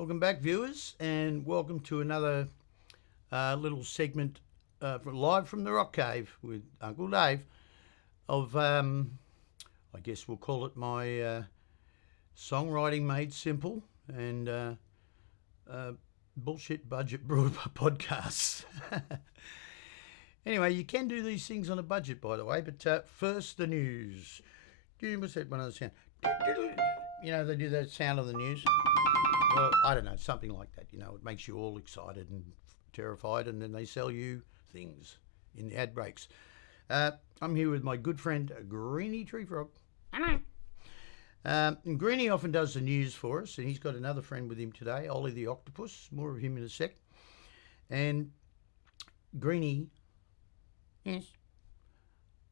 Welcome back, viewers, and welcome to another little segment live from the Rock Cave with Uncle Dave of, I guess we'll call it my songwriting made simple and bullshit budget podcasts. Anyway, you can do these things on a budget, by the way, but first the news. What's that one other sound? You know, they do that sound of the news. Well, I don't know, something like that. You know, it makes you all excited and terrified, and then they sell you things in the ad breaks. I'm here with my good friend Greenie Tree Frog. Hello. And Greenie often does the news for us, and he's got another friend with him today, Ollie the Octopus. More of him in a sec. And Greenie, Yes.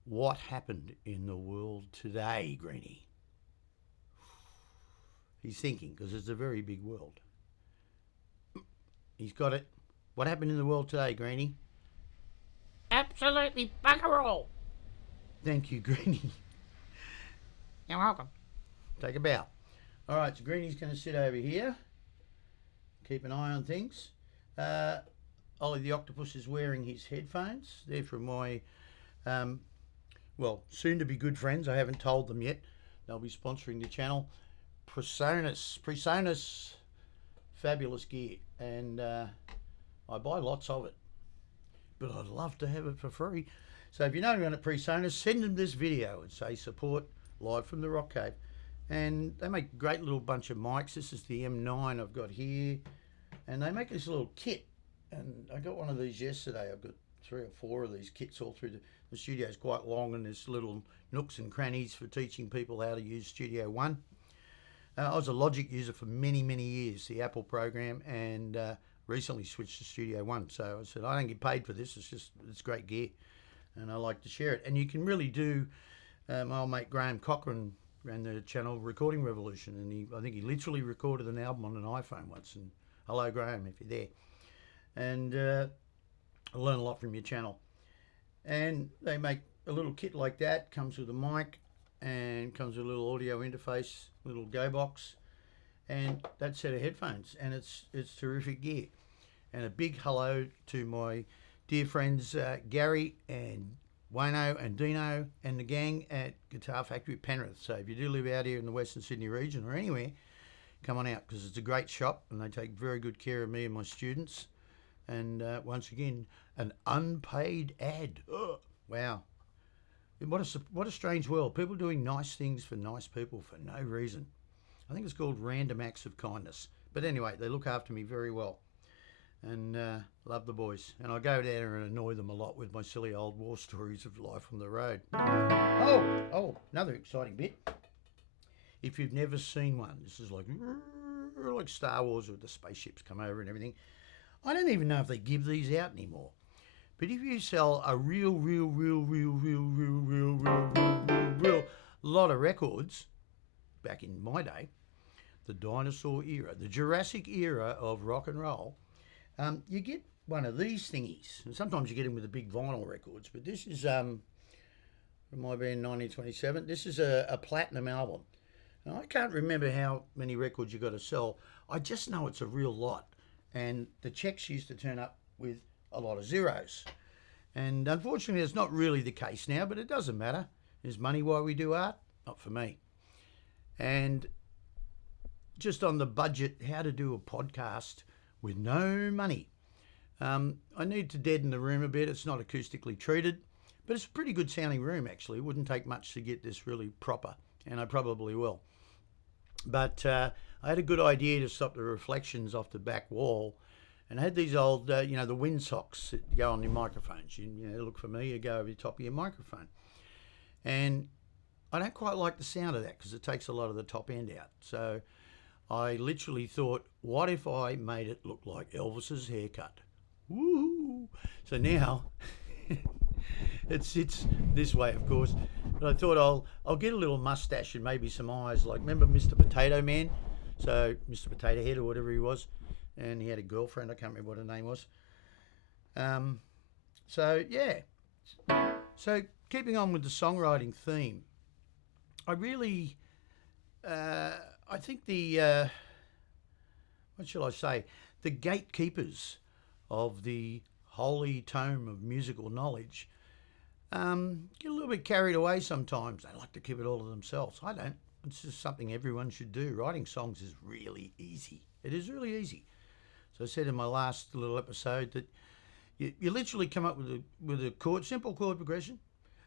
what happened in the world today, Greenie? He's thinking, because it's a very big world. He's got it. What happened in the world today, Greenie? Absolutely bugger all. Thank you, Greenie. You're welcome. Take a bow. All right, so Greenie's going to sit over here. Keep an eye on things. Ollie the Octopus is wearing his headphones. They're from my, soon-to-be good friends. I haven't told them yet. They'll be sponsoring the channel. Presonus, fabulous gear, and I buy lots of it, but I'd love to have it for free. So if you know anyone at Presonus, send them this video and say support live from the Rock Cave. And they make a great little bunch of mics. This is the M9 I've got here, and they make this little kit, and I got one of these yesterday. I've got 3 or 4 of these kits all through the studio. Is quite long, and there's little nooks and crannies for teaching people how to use Studio One. I was a Logic user for many, many years, the Apple program, and recently switched to Studio One. So I said, I don't get paid for this. It's great gear, and I like to share it. And you can really do. My old mate Graham Cochran ran the channel Recording Revolution, and I think he literally recorded an album on an iPhone once. And hello, Graham, if you're there. And I learned a lot from your channel. And they make a little kit like that. Comes with a mic. And comes with a little audio interface, little go box, and that set of headphones, and it's terrific gear. And a big hello to my dear friends Gary and Wayno and Dino and the gang at Guitar Factory Penrith. So if you do live out here in the Western Sydney region or anywhere, come on out, because it's a great shop and they take very good care of me and my students. And once again, an unpaid ad. Oh, wow. What a strange world. People doing nice things for nice people for no reason. I think it's called random acts of kindness. But anyway, they look after me very well. And love the boys. And I go down and annoy them a lot with my silly old war stories of life on the road. Oh, another exciting bit. If you've never seen one, this is like Star Wars with the spaceships come over and everything. I don't even know if they give these out anymore. But if you sell a real lot of records, back in my day, the dinosaur era, the Jurassic era of rock and roll, you get one of these thingies. And sometimes you get them with the big vinyl records. But this is, from my band 1927, this is a platinum album. Now, I can't remember how many records you got to sell. I just know it's a real lot. And the checks used to turn up with a lot of zeros. And unfortunately, it's not really the case now, but it doesn't matter. Is money why we do art? Not for me. And just on the budget, how to do a podcast with no money. I need to deaden the room a bit. It's not acoustically treated, but it's a pretty good sounding room, actually. It wouldn't take much to get this really proper, and I probably will. But I had a good idea to stop the reflections off the back wall, and I had these old, the windsocks that go on your microphones. You look for me, you go over the top of your microphone. And I don't quite like the sound of that because it takes a lot of the top end out. So I literally thought, what if I made it look like Elvis's haircut? Woo! So now it sits this way, of course. But I thought I'll get a little mustache and maybe some eyes. Like, remember Mr. Potato Man? So Mr. Potato Head or whatever he was. And he had a girlfriend. I can't remember what her name was. So, yeah. So keeping on with the songwriting theme, I really, I think what shall I say, the gatekeepers of the holy tome of musical knowledge get a little bit carried away sometimes. They like to keep it all to themselves. I don't. It's just something everyone should do. Writing songs is really easy. It is really easy. So I said in my last little episode that you literally come up with a chord, simple chord progression,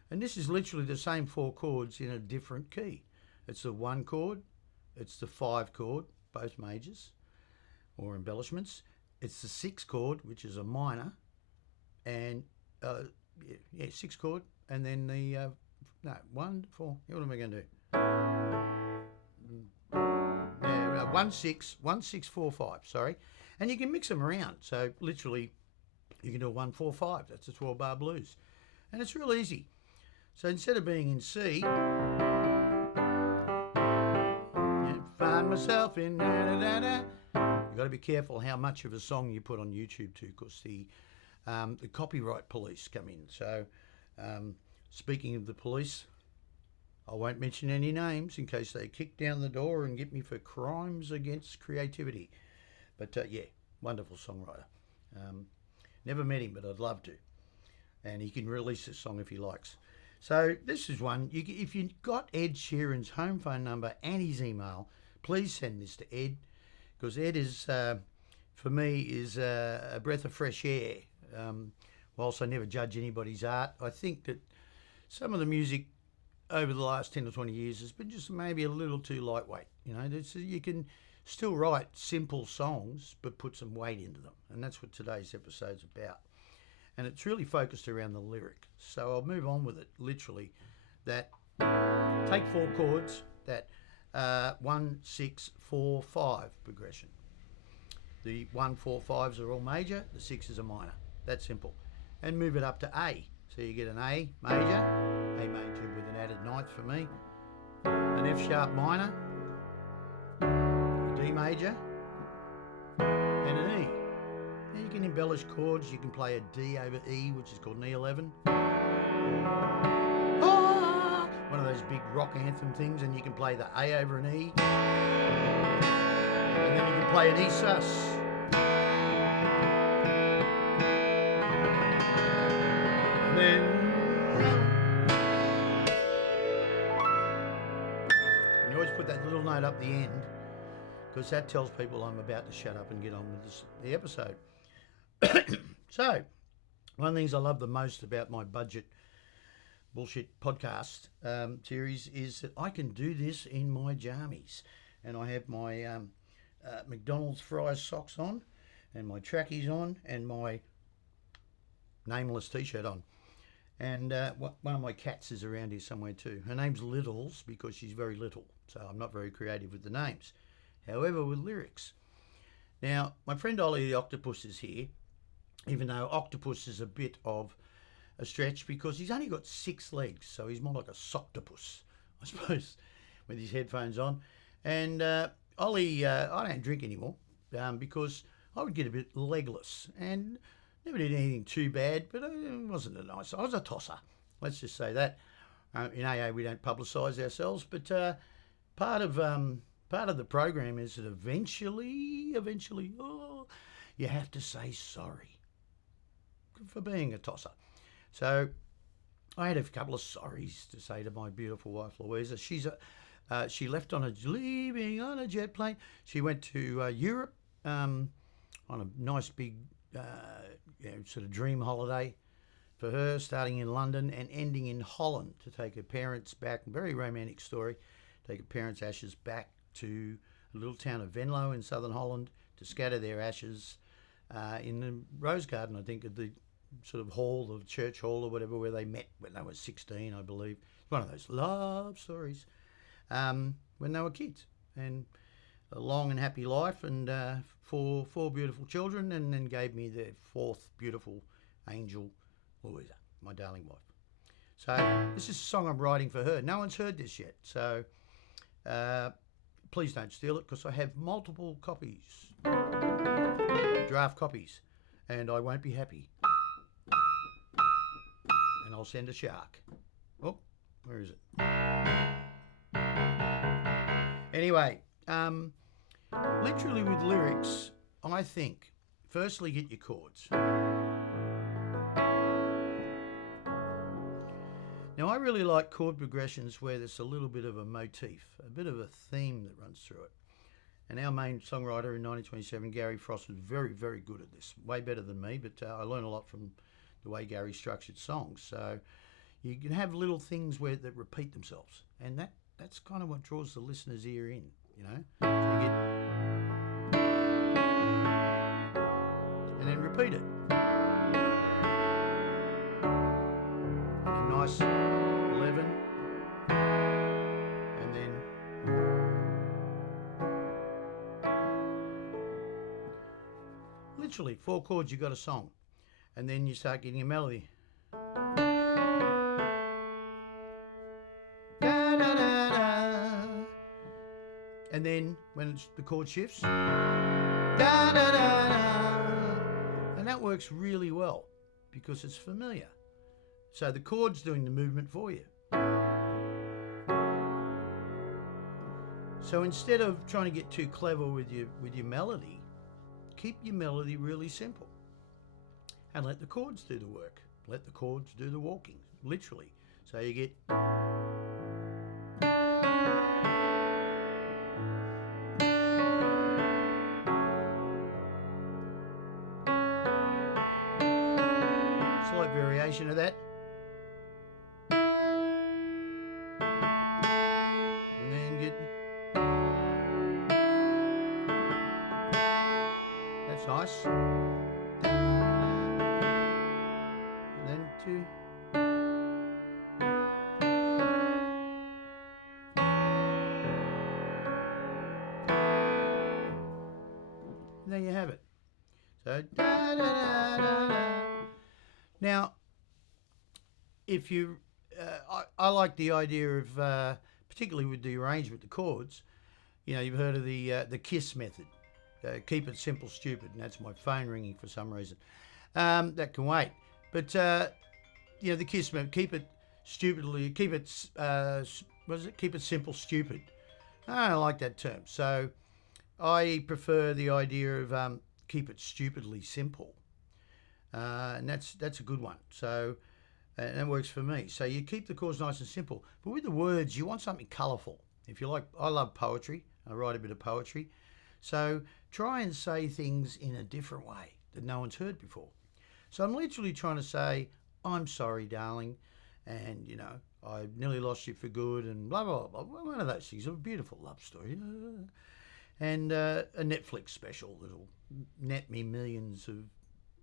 and this is literally the same 4 chords in a different key. It's the 1 chord, it's the 5 chord, both majors or embellishments. It's the 6 chord, which is a minor, and 6 chord, and then the 1 4. What am I going to do? Yeah, 1 6 1 6 4 5. Sorry, and you can mix them around. So literally, you can do a 1 4 5. That's a 12-bar blues, and it's real easy. So instead of being in C, find myself in da da da da. You've got to be careful how much of a song you put on YouTube too, because the copyright police come in. So speaking of the police, I won't mention any names in case they kick down the door and get me for crimes against creativity. But yeah, wonderful songwriter. Never met him, but I'd love to. And he can release this song if he likes. So this is one. If you've got Ed Sheeran's home phone number and his email, please send this to Ed, because Ed is, for me, is a breath of fresh air. Whilst I never judge anybody's art, I think that some of the music over the last 10 or 20 years has been just maybe a little too lightweight. You know, you can still write simple songs, but put some weight into them. And that's what today's episode's about. And it's really focused around the lyric. So I'll move on with it, literally. That take 4 chords, that 1 6 4 5 progression. The 1 4 5s are all major, the 6 is a minor. That's simple. And move it up to A. So you get an A major with an added ninth for me, an F sharp minor, a D major, and an E. Now you can embellish chords. You can play a D over E, which is called an E11. Ah! One of those big rock anthem things, and you can play the A over an E. And then you can play an E sus. And then you always put that little note up the end, because that tells people I'm about to shut up and get on with the episode. So, one of the things I love the most about my budget bullshit podcast series is that I can do this in my jammies. And I have my McDonald's fries socks on, and my trackies on, and my nameless t-shirt on. And one of my cats is around here somewhere too. Her name's Littles because she's very little, so I'm not very creative with the names. However, with lyrics. Now, my friend Ollie the Octopus is here, even though octopus is a bit of a stretch because he's only got 6 legs, so he's more like a soctopus, I suppose, with his headphones on. And Ollie, I don't drink anymore because I would get a bit legless, and never did anything too bad, but it wasn't a nice. I was a tosser. Let's just say that. In AA, we don't publicise ourselves, but part of the program is that eventually, you have to say sorry for being a tosser. So I had a couple of sorries to say to my beautiful wife Louisa. She left leaving on a jet plane. She went to Europe on a nice big sort of dream holiday for her, starting in London and ending in Holland to take her parents back. Very romantic story. Take her parents' ashes back to a little town of Venlo in southern Holland to scatter their ashes in the Rose Garden, I think, at the sort of hall, the church hall or whatever, where they met when they were 16, I believe. It's one of those love stories when they were kids. And a long and happy life, and four beautiful children, and then gave me their 4th beautiful angel, Louisa, my darling wife. So this is a song I'm writing for her. No one's heard this yet, so please don't steal it, because I have multiple copies, draft copies, and I won't be happy. And I'll send a shark. Oh, where is it? Anyway, Literally with lyrics, I think, firstly get your chords. Now, I really like chord progressions where there's a little bit of a motif, a bit of a theme that runs through it. And our main songwriter in 1927, Gary Frost, was very, very good at this. Way better than me, but I learned a lot from the way Gary structured songs. So you can have little things that repeat themselves, and that's kind of what draws the listener's ear in, you know. So you get, and then repeat it. A nice 11, and then literally 4 chords. You got a song, and then you start getting a melody. And then when the chord shifts, and that works really well because it's familiar. So the chord's doing the movement for you. So instead of trying to get too clever with your melody, keep your melody really simple and let the chords do the work. Let the chords do the walking, literally. So you get slight variation of that. And then get, that's nice. And then 2. And there you have it. So now, if you, I like the idea of, particularly with the arrangement, the chords. You know, you've heard of the K.I.S.S method. Keep it simple, stupid, and that's my phone ringing for some reason. That can wait. But you know, the K.I.S.S method. Keep it stupidly. Keep it. What is it? Keep it simple, stupid. I don't like that term. So I prefer the idea of keep it stupidly simple. And that's a good one. So and that works for me. So you keep the chords nice and simple, but with the words you want something colourful. If you like, I love poetry. I write a bit of poetry. So try and say things in a different way that no one's heard before. So I'm literally trying to say, I'm sorry, darling, and you know, I nearly lost you for good, and blah blah blah. One of those things, a beautiful love story, and a Netflix special that'll net me millions of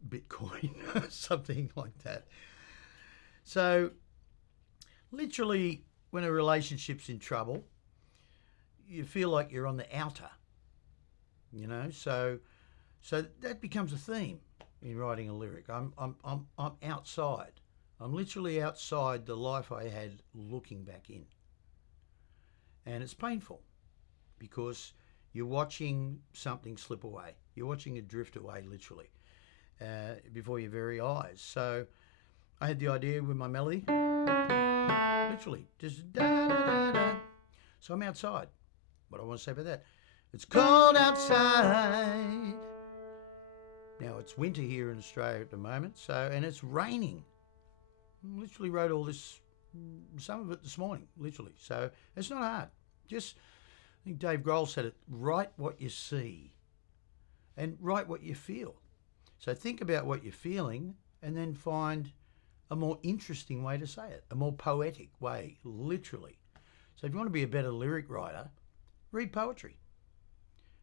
Bitcoin, something like that. So literally, when a relationship's in trouble, you feel like you're on the outer, you know. So that becomes a theme in writing a lyric. I'm outside. I'm literally outside the life I had, looking back in, and it's painful because you're watching something slip away. You're watching it drift away, literally, before your very eyes. So I had the idea with my melody, literally, just da da da da. So I'm outside. What I want to say about that? It's cold outside. Now it's winter here in Australia at the moment, so, and it's raining. I literally wrote all this, some of it this morning, literally. So it's not hard. Just, I think Dave Grohl said it, write what you see and write what you feel. So think about what you're feeling and then find a more interesting way to say it, a more poetic way, literally. So if you want to be a better lyric writer, read poetry.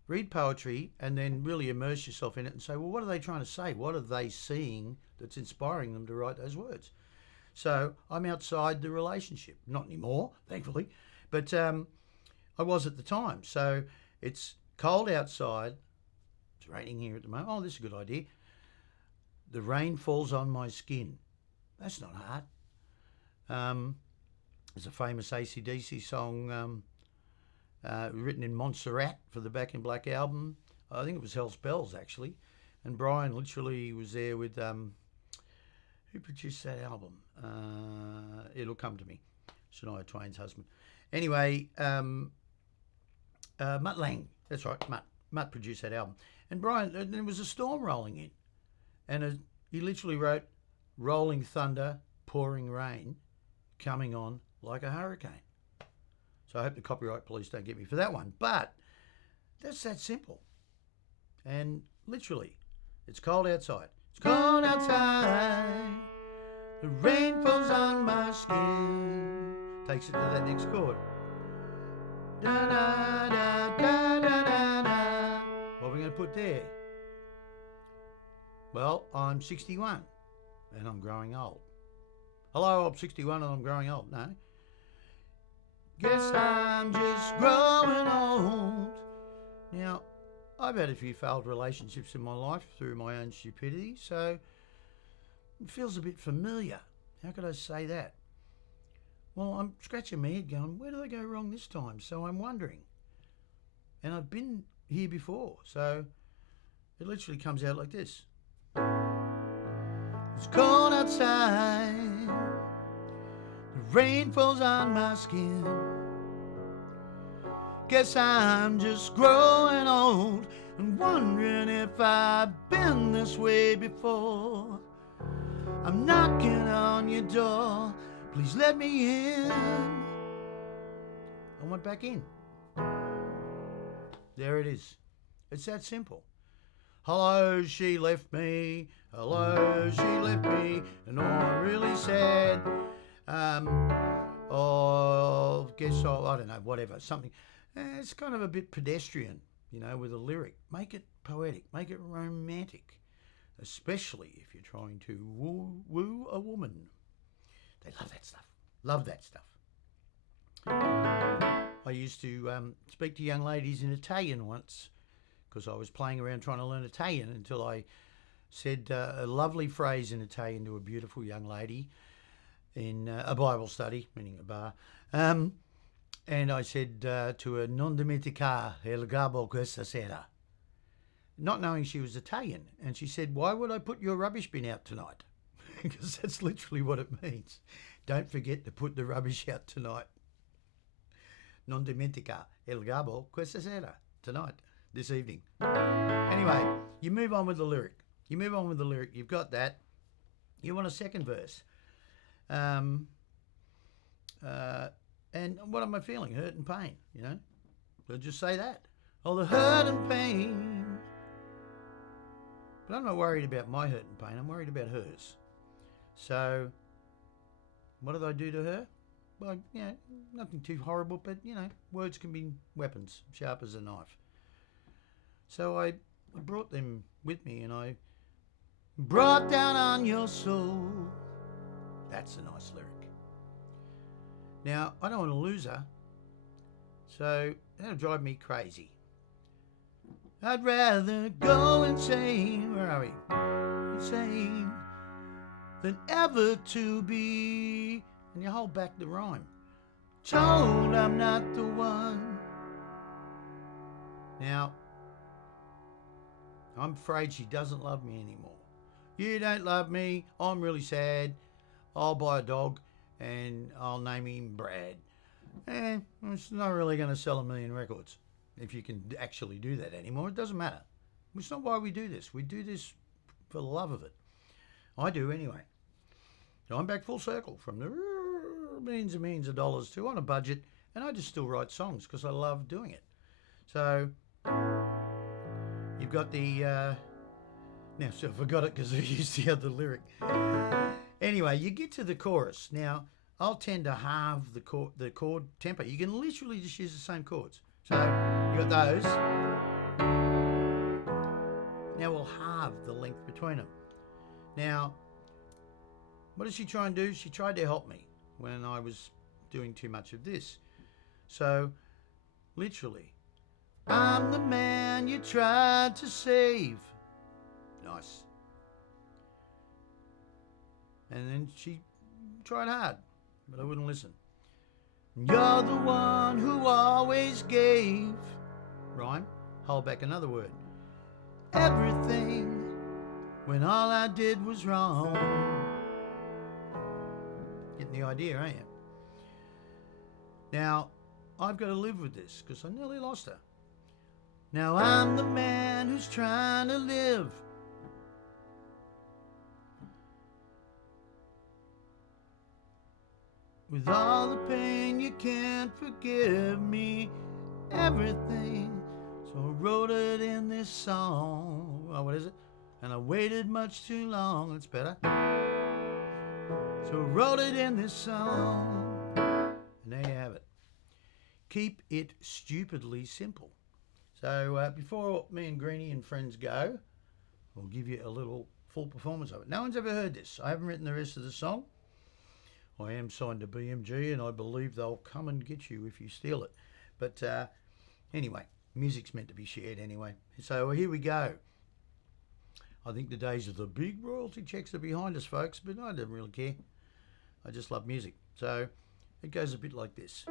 Read poetry and then really immerse yourself in it and say, well, what are they trying to say? What are they seeing that's inspiring them to write those words? So I'm outside the relationship. Not anymore, thankfully, but I was at the time. So it's cold outside. It's raining here at the moment. Oh, this is a good idea. The rain falls on my skin. That's not hard. There's a famous AC/DC song written in Montserrat for the Back in Black album. I think it was Hell's Bells, actually. And Brian literally was there with, who produced that album? It'll come to me. Shania Twain's husband. Anyway, Mutt Lang. That's right, Mutt. Mutt produced that album. And Brian, there was a storm rolling in. And he literally wrote, rolling thunder, pouring rain, coming on like a hurricane. So I hope the copyright police don't get me for that one. But that's that simple. And literally, it's cold outside. It's cold outside. The rain falls on my skin. Takes it to that next chord. Da da da da da da da. What are we going to put there? Well, I'm 61 and I'm growing old. Hello, I'm 61 and I'm growing old. No. Guess I'm just growing old. Now, I've had a few failed relationships in my life through my own stupidity, so it feels a bit familiar. How could I say that? Well, I'm scratching my head going, where did I go wrong this time? So I'm wondering. And I've been here before, so it literally comes out like this. It's cold outside. The rain falls on my skin. Guess I'm just growing old and wondering if I've been this way before. I'm knocking on your door, please let me in. I went back in. There it is. It's that simple. Hello, she left me. Hello, she left me. And I'm really sad. Or guess I don't know, whatever, something. It's kind of a bit pedestrian, you know, with a lyric. Make it poetic, make it romantic, especially if you're trying to woo a woman. They love that stuff. Love that stuff. I used to speak to young ladies in Italian once because I was playing around trying to learn Italian until I said a lovely phrase in Italian to a beautiful young lady in a Bible study, meaning a bar. And I said to her, non dimenticare il gabbo questa sera. Not knowing she was Italian. And she said, why would I put your rubbish bin out tonight? Because that's literally what it means. Don't forget to put the rubbish out tonight. Non dimentica il gabbo questa sera. Tonight, this evening. Anyway, you move on with the lyric. You've got that. You want a second verse. And what am I feeling? Hurt and pain, you know? I'll just say that. Oh, the hurt and pain. But I'm not worried about my hurt and pain. I'm worried about hers. So, what did I do to her? Well, you know, nothing too horrible, but, you know, words can be weapons, sharp as a knife. So I brought them with me and I brought down on your soul. That's a nice lyric. Now, I don't want to lose her, so that'll drive me crazy. I'd rather go insane, where are we? Insane, than ever to be, and you hold back the rhyme, told I'm not the one. Now, I'm afraid she doesn't love me anymore. You don't love me, I'm really sad, I'll buy a dog and I'll name him Brad. It's not really going to sell 1 million records if you can actually do that anymore. It doesn't matter. It's not why we do this. We do this for the love of it. I do anyway. So I'm back full circle from the millions and millions of dollars to on a budget, and I just still write songs because I love doing it. So you've got the now, so I forgot it because I used the other lyric. Anyway, you get to the chorus. Now, I'll tend to halve the chord tempo. You can literally just use the same chords. So you got those. Now we'll halve the length between them. Now, what does she try and do? She tried to help me when I was doing too much of this. So, literally, I'm the man you tried to save. Nice. And then she tried hard, but I wouldn't listen. You're the one who always gave. Rhyme. Hold back another word. Everything when all I did was wrong. Getting the idea, ain't you? Now, I've got to live with this because I nearly lost her. Now I'm the man who's trying to live. With all the pain, you can't forgive me everything. So I wrote it in this song. Oh, what is it? And I waited much too long. That's better. So I wrote it in this song. And there you have it. Keep it stupidly simple. So before me and Greenie and friends go, we'll give you a little full performance of it. No one's ever heard this. I haven't written the rest of the song. I am signed to BMG, and I believe they'll come and get you if you steal it. But anyway, music's meant to be shared anyway. So here we go. I think the days of the big royalty checks are behind us, folks, but I don't really care. I just love music. So it goes a bit like this.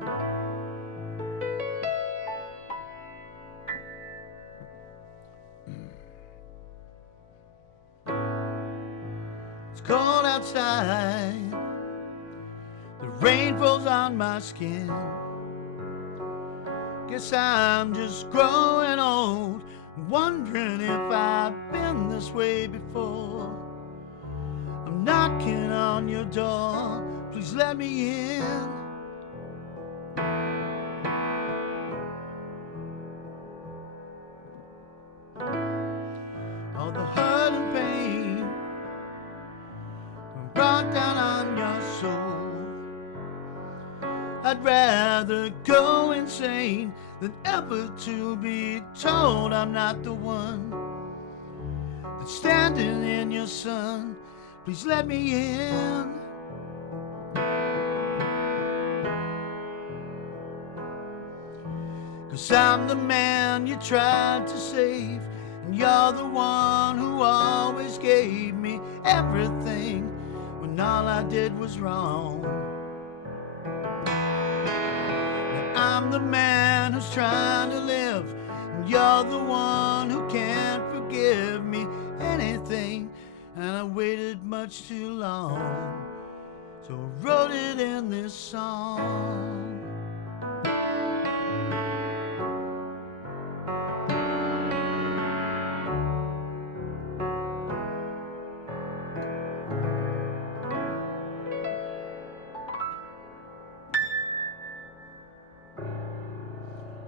It's cold outside. The rain falls on my skin. Guess I'm just growing old, wondering if I've been this way before. I'm knocking on your door, please let me in. All the hurt and pain brought down on your soul. I'd rather go insane than ever to be told I'm not the one that's standing in your sun. Please let me in. 'Cause I'm the man you tried to save, and you're the one who always gave me everything when all I did was wrong. I'm the man who's trying to live, and you're the one who can't forgive me anything. And I waited much too long, so I wrote it in this song.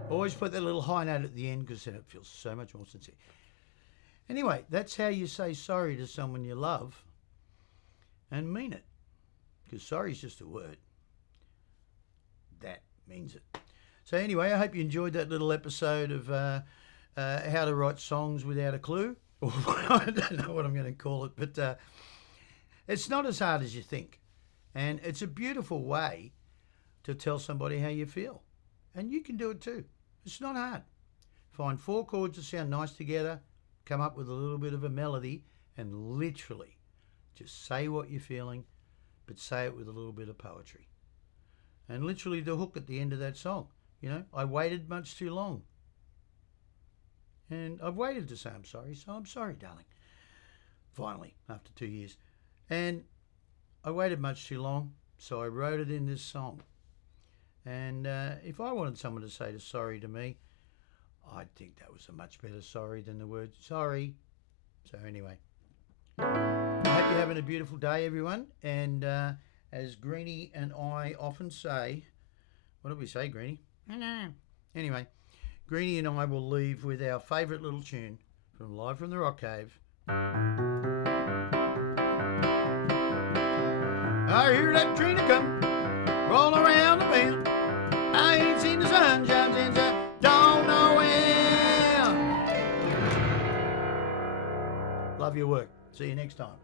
Always put that little high note at the end because then it feels so much more sincere. Anyway, that's how you say sorry to someone you love and mean it. Because sorry is just a word. That means it. So anyway, I hope you enjoyed that little episode of how to write songs without a clue. Or I don't know what I'm going to call it, but it's not as hard as you think. And it's a beautiful way to tell somebody how you feel. And you can do it too. It's not hard. Find 4 chords that sound nice together, come up with a little bit of a melody, and literally just say what you're feeling, but say it with a little bit of poetry. And literally the hook at the end of that song. You know, I waited much too long. And I've waited to say I'm sorry, so I'm sorry, darling. Finally, after 2 years. And I waited much too long, so I wrote it in this song. And if I wanted someone to say sorry to me, I'd think that was a much better sorry than the word sorry. So anyway, I hope you're having a beautiful day, everyone. And as Greenie and I often say, what did we say, Greenie? Hello. Anyway, Greenie and I will leave with our favourite little tune from Live from the Rock Cave. I hear that train come, roll around the bend. I ain't seen the sunshine since I don't know when. Love your work. See you next time.